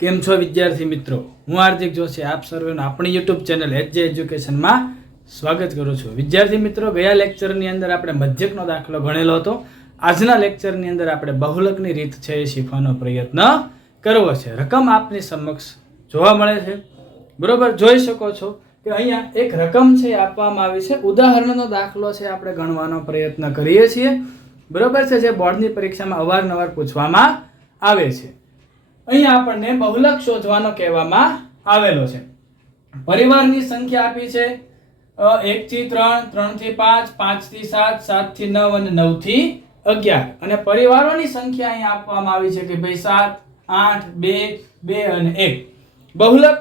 કેમ છો વિદ્યાર્થી મિત્રો? હું હાર્દિક જોશી આપ સર્વેનું આપણી યુટ્યુબ ચેનલ એચજે એજ્યુકેશનમાં સ્વાગત કરું છું. વિદ્યાર્થી મિત્રો, ગયા લેક્ચરની અંદર આપણે મધ્યકનો દાખલો ગણેલો હતો. આજના લેક્ચરની અંદર આપણે બહુલકની રીત છે એ શીખવાનો પ્રયત્ન કરવો છે. રકમ આપની સમક્ષ જોવા મળે છે, બરોબર? જોઈ શકો છો કે અહીંયા એક રકમ છે આપવામાં આવી છે. ઉદાહરણનો દાખલો છે આપણે ગણવાનો પ્રયત્ન કરીએ છીએ, બરોબર છે, જે બોર્ડની પરીક્ષામાં અવારનવાર પૂછવામાં આવે છે. અહીંયા આપણને બહુલક શોધવાનો કહેવામાં આવેલો છે. પરિવારની સંખ્યા આપી છે 1 થી 3, 3 થી 5, 5 થી 7, 7 થી 9 અને 9 થી 11. અને પરિવારોની સંખ્યા અહીંયા આપવામાં આવી છે કે ભાઈ 7, 8, 2, 2 અને 1. બહુલક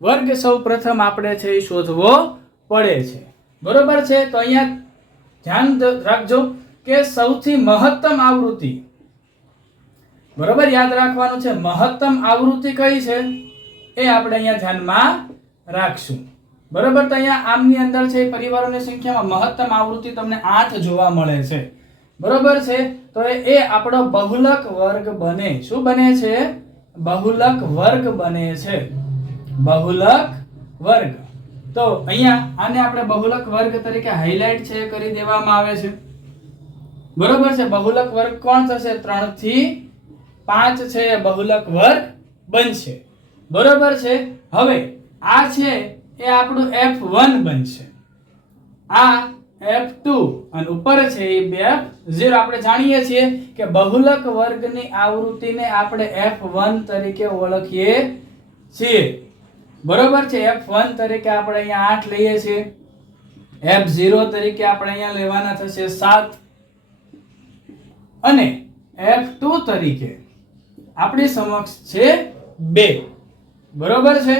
વર્ગ સૌ પ્રથમ આપણે છે એ શોધવો પડે છે, બરોબર છે. તો અહીંયા ધ્યાન રાખજો કે સૌથી મહત્તમ આવૃત્તિ, બરોબર, યાદ રાખવાનું છે. મહત્તમ આવૃત્તિ કઈ છે એ આપણે અહીંયા ધ્યાનમાં રાખશું, બરોબર. તો અહીંયા આમની અંદર છે પરિવારોની સંખ્યામાં મહત્તમ આવૃત્તિ તમને 8 જોવા મળે છે, બરોબર છે. તો એ આપણો બહુલક વર્ગ બને. શું બને છે? બહુલક વર્ગ બને છે, બહુલક વર્ગ. તો અહીંયા આને આપણે બહુલક વર્ગ તરીકે હાઇલાઇટ છે કરી દેવામાં આવે છે, બરોબર છે. બહુલક વર્ગ કોણ થશે? 3 થી 5 છે એ બહુલક વર્ગ બનશે, બરોબર છે. હવે આ છે એ આપણું f1 બનશે, આ f2 અને ઉપર છે એ f0. આપણે જાણીએ છીએ કે બહુલક વર્ગની આવૃત્તિને આપણે f1 તરીકે ઓળખીએ છીએ, બરોબર છે. f1 તરીકે આપણે અહીંયા 8 લઈએ છીએ, f0 તરીકે આપણે અહીંયા લેવાના થશે 7 અને f2 તરીકે આપણી સમક્ષ છે 2, બરોબર છે.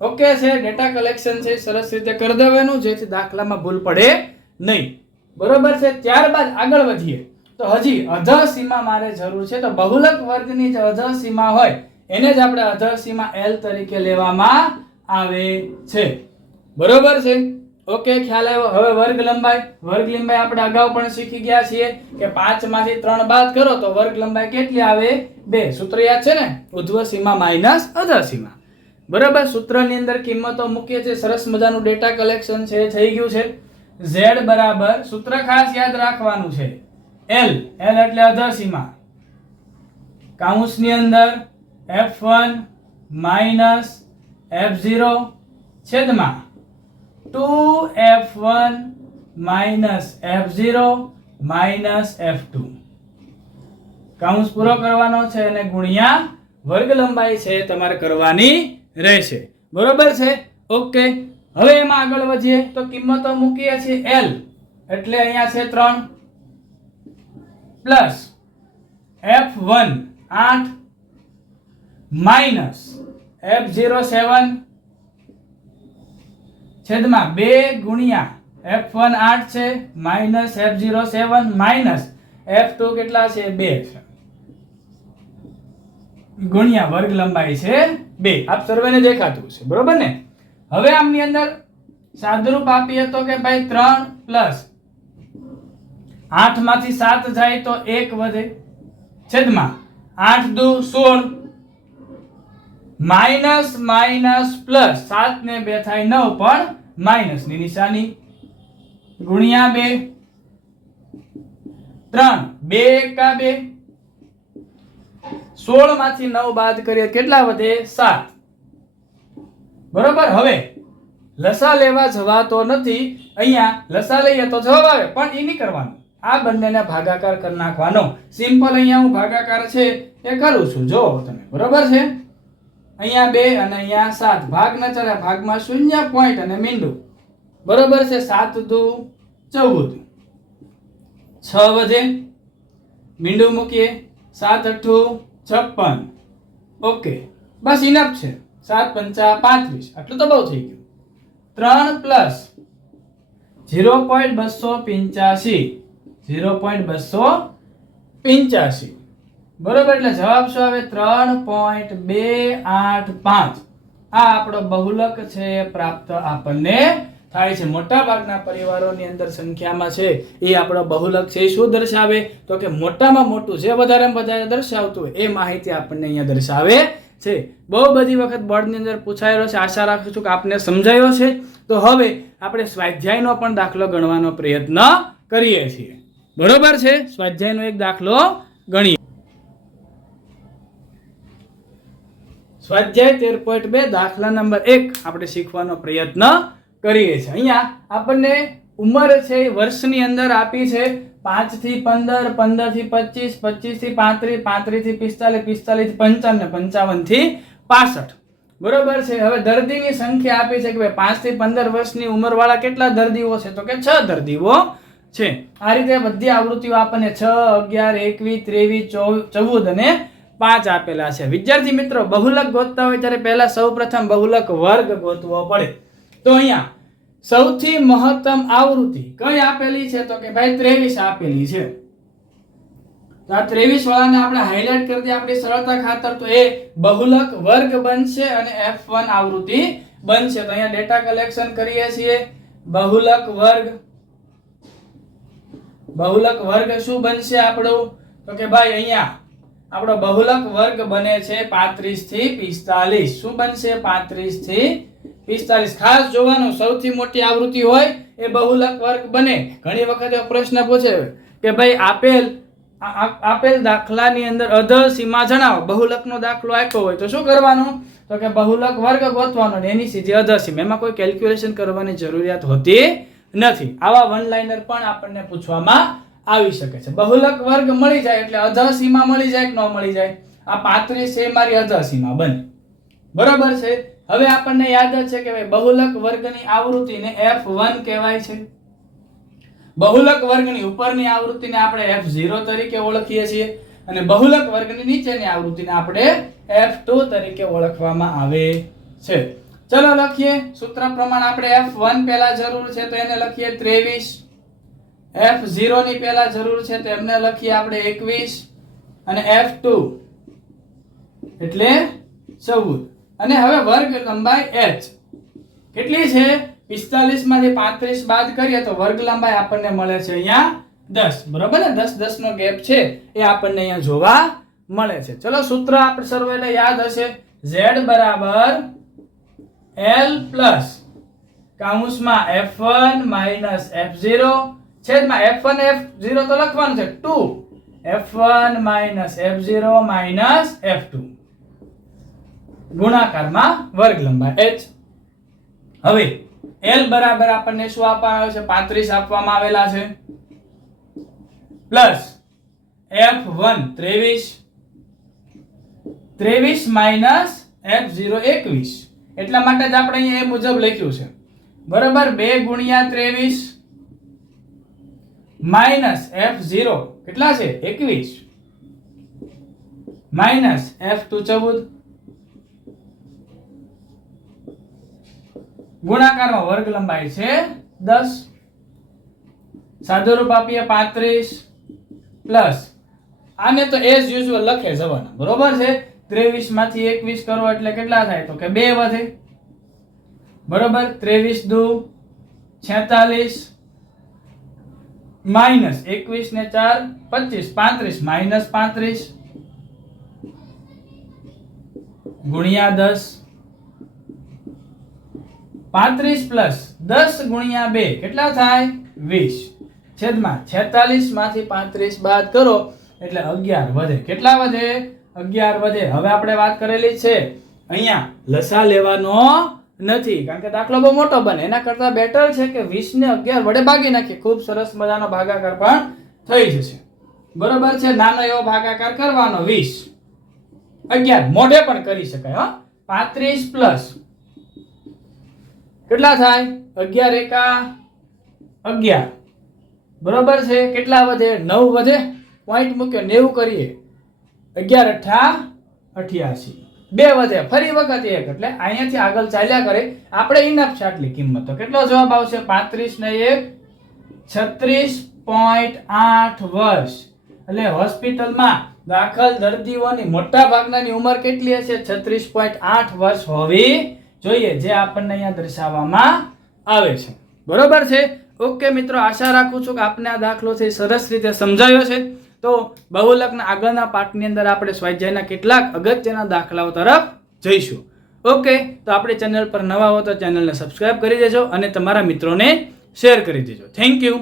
ઓકે છે. ડેટા કલેક્શન છે સરસ રીતે કરી દેવાનું, જેથી દાખલામાં ભૂલ પડે નહીં, બરોબર છે. ત્યારબાદ આગળ વધીએ તો હજી અધર સીમા મારે જરૂર છે. તો બહુલક વર્ગની જે અધર સીમા હોય એને જ આપણે અધર સીમા L તરીકે લેવામાં આવે છે, બરોબર છે. ઓકે, ખ્યાલ આવ્યો? હવે વર્ગ લંબાઈ આપણે અગાઉ પણ શીખી ગયા છીએ કે 5 માંથી 3 બાદ કરો તો વર્ગ લંબાઈ કેટલી આવે? 2. સૂત્ર યાદ છે ને? ઉધ્વ સીમા માઈનસ અધર સીમા, બરાબર. સૂત્રની અંદર કિંમતો મૂકીએ છીએ. સરસ મજાનું ડેટા કલેક્શન છે થઈ ગયું છે. z બરાબર, સૂત્ર ખાસ યાદ રાખવાનું છે, l એટલે અધર સીમા, કૌંસની અંદર f1 માઈનસ f0 છેદમાં 2f1 minus f0 minus f2. કૌંસ પૂરો કરવાનો છે અને ગુણ્યા વર્ગ લંબાઈ છે તમારે કરવાની રહેશે, બરોબર છે. ઓકે, હવે એમાં આગળ વધીએ તો કિંમતો મૂકીએ છીએ. l એટલે અહીંયા છે 3 પ્લસ f1 8 માઈનસ f0 7 છેદમાં 2 ગુણ્યા f1 8 છે માઈનસ f0 7 માઈનસ f2 કેટલા છે? 2 છે ગુણ્યા વર્ગ લંબાઈ છે 2. આપ સર્વેને દેખાતું છે, બરોબર ને? હવે આમની અંદર સાદુરૂપ આપીએ તો કે ભાઈ 3 પ્લસ 8 માંથી 7 જાય તો 1 વધે છેદમાં 8 દુ 16 માઈનસ માઈનસ પ્લસ 7 ને 2 થાય 9 પણ માઈનસ ની નિશાની ગુણ્યા 2 3 2 એકા 2 16 માંથી 9 બાદ કરીએ કેટલા વધે? 7, બરોબર. હવે લસા લેવા જવાતો નથી. અહીંયા લસા લઈએ તો જવાબ આવે, પણ એ નહીં કરવાનું. આ બંનેને ભાગાકાર કરી નાખવાનો. સિમ્પલ અહીંયા હું ભાગાકાર છે એ કરું છું, જો તમે, બરોબર છે. અહીંયા 2 અને અહીંયા 7, ભાગ ન ચાલે, ભાગમાં 0 પોઈન્ટ અને મીંડું, બરોબર છે. 7 દુ 14, 6 વધે, મીંડું મૂકીએ, 7 8 56. ઓકે, બસ ઇનફ છે. 7 5 35, આટલું તો બહુ થઈ ગયું. 3 પ્લસ 0.285, 0.285, બરોબર. એટલે જવાબ શું આવે? 3.285. આ આપણો બહુલક છે પ્રાપ્ત આપણને થાય છે. મોટા ભાગના પરિવારોની અંદર સંખ્યામાં છે એ આપણો બહુલક છે. શું દર્શાવે? તો કે મોટામાં મોટું જે વધારેમાં વધારે દર્શાવતું હોય એ માહિતી આપણને અહીંયા દર્શાવે છે બહુ બધી વખત બોર્ડની અંદર પૂછાયેલો છે. આશા રાખું છું કે આપને સમજાયો છે. તો હવે આપણે સ્વાધ્યાયનો પણ દાખલો ગણવાનો પ્રયત્ન કરીએ છીએ. બરોબર છે, સ્વાધ્યાયનો એક દાખલો ગણીએ. સ્વાધ્યાય 13.2 દાખલા નંબર 1 આપણે શીખવાનો પ્રયત્ન કરીએ છીએ. અહીંયા આપણને ઉંમર છે એ વર્ષની અંદર આપી છે 5 થી 15, 15 થી 25, 25 થી 35, 35 થી 45, 45 થી 55, 55 થી 65. બરોબર છે. હવે દર્દીની સંખ્યા આપી છે કે ભાઈ 5 થી 15 વર્ષની ઉંમરવાળા કેટલા દર્દીઓ છે? તો કે 6 દર્દીઓ છે. આ રીતે બધી આવૃત્તિઓ આપણને 6, 11, 21, 23, 14 અને 5 આપેલા છે. વિદ્યાર્થી મિત્રો, બહુલક ગોતતા હોય ત્યારે પહેલા સૌપ્રથમ બહુલક વર્ગ ગોતવો પડે. તો અહીંયા સૌથી મહત્તમ આવૃત્તિ કઈ આપેલી છે? તો કે ભાઈ 23 આપેલી છે. તો આ 23 વાળાને આપણે હાઇલાઇટ કરી દઈએ આપણી સરળતા ખાતર. તો એ બહુલક વર્ગ બનશે અને F1 આવૃત્તિ બનશે. તો અહીંયા ડેટા કલેક્શન કરીએ છીએ. બહુલક વર્ગ શું બનશે આપણું? તો કે ભાઈ અહીંયા આપણો બહુલક વર્ગ બને છે 35 થી 45. શું બનશે? 35 થી 45. ખાસ જોવાનું, સૌથી મોટી આવૃત્તિ હોય એ બહુલક વર્ગ બને. ઘણી વખત એવો પ્રશ્ન પૂછે કે ભાઈ આપેલ દાખલાની અંદર અધર સીમા જણાવો. બહુલકનો દાખલો આપ્યો હોય તો શું કરવાનું? તો કે બહુલક વર્ગ ગોતવાનો ને એની સીધી અધર સીમા. એમાં કોઈ કેલ્ક્યુલેશન કરવાની જરૂરિયાત હોતી નથી. આવા વન લાઇનર પણ આપણને પૂછવામાં આવી શકે છે. બહુલક વર્ગ મળી જાય એટલે અધર સીમા મળી જાય કે ન મળી જાય? આ 35 છે મારી અધર સીમા બને. બરોબર છે. હવે આપણને યાદ જ છે કે ભાઈ બહુલક વર્ગની આવૃત્તિને F1 કહેવાય છે. બહુલક વર્ગની ઉપરની આવૃત્તિને આપણે F0 તરીકે ઓળખીએ છીએ અને બહુલક વર્ગની નીચેની આવૃત્તિને આપણે F2 તરીકે ઓળખવામાં આવે છે. ચલો લખીએ. સૂત્ર પ્રમાણે આપણે F1 પહેલા જરૂર છે તો એને લખીએ 23. F0 ની પહેલા જરૂર છે તો એમને લખીએ આપણે 21 અને F2 એટલે 14. અને હવે વર્ગ લંબાઈ h કેટલી છે? 45 માંથી 35 બાદ કરીએ તો વર્ગ લંબાઈ આપણને મળે છે અહીંયા 10. બરોબર ને? 10 નો ગેપ છે એ આપણને અહીંયા જોવા મળે છે. ચલો સૂત્ર આપણે સર્વેને યાદ હશે. z બરાબર l પ્લસ કૌંસમાં f1 માઈનસ f0 છેદમાં f1 f0 તો લખવાનું છે 2 f1 minus f0 minus f2 ગુણાકારમાં વર્ગ લંબાઈ h. હવે l બરાબર આપણને શું આપવામાં આવે છે? 35 આપવામાં આવેલા છે પ્લસ f1 23 માઈનસ f0 21. એટલા માટે જ આપણે અહીંયા એ મુજબ લખ્યું છે. બરાબર. 2 ગુણ્યા 23 માઈનસ f0 કેટલા છે? 21 માઈનસ f2 14 ગુણાકારમાં વર્ગ લંબાઈ છે 10. સાદુરૂપ આપીએ 35 પ્લસ આને તો એઝ યુઝ્યુઅલ લખે જવાના. બરોબર છે. 23 માંથી 21 કરો એટલે કેટલા થાય? તો કે 2 વધે. બરોબર. 23 દુ 46 માઈનસ 21 ને 4 25 35 માઈનસ 35 ગુણ્યા 10 35 પ્લસ 10 ગુણ્યા 2 કેટલા થાય? 20 છેદમાં 46 માંથી 35 બાદ કરો એટલે 11 વધે. કેટલા વધે? 11 વધે. હવે આપણે વાત કરેલી છે અહીંયા લસા લેવાનો નથી કારણ કે દાખલો બહુ મોટો બને. એના કરતા બેટર છે કે 20 ને 11 વડે ભાગી નાખીએ. ખૂબ સરસ મજાનો ભાગાકાર પણ થઈ જશે. બરોબર છે. નાનો એવો ભાગાકાર કરવાનો 20 11 મોઢે પણ કરી શકાય. 35 પ્લસ કેટલા થાય? 11 એકા 11. બરોબર છે. કેટલા વધે? 9 વધે. પોઈન્ટ મૂક્યો 90 કરીએ 11 અઠ્ઠા 88 2 વધે. ફરી વખત 1 એટલે અહીંયાથી આગળ ચાલ્યા કરે. આપણે ઇનફ છે આટલી કિંમત. તો કેટલો જવાબ આવશે? 35 ને 1 36.8 વર્ષ. એટલે હોસ્પિટલમાં દાખલ દર્દીઓની મોટા ભાગનાની ઉંમર કેટલી હશે? 36.8 વર્ષ હોવી જોઈએ, જે આપણને અહીંયા દર્શાવવામાં આવે છે. બરોબર છે. ઓકે મિત્રો, આશા રાખું છું કે આપને આ દાખલો છે સરસ રીતે સમજાયો છે. તો તો બહુલકના આગળના પાઠની અંદર આપણે સ્વાધ્યાયના કેટલાક અગત્યના દાખલાઓ તરફ જઈશું. ઓકે, તો આપણી ચેનલ પર નવા હો તો ચેનલને સબસ્ક્રાઇબ કરી દેજો અને તમારા મિત્રોને શેર કરી દેજો. Thank you.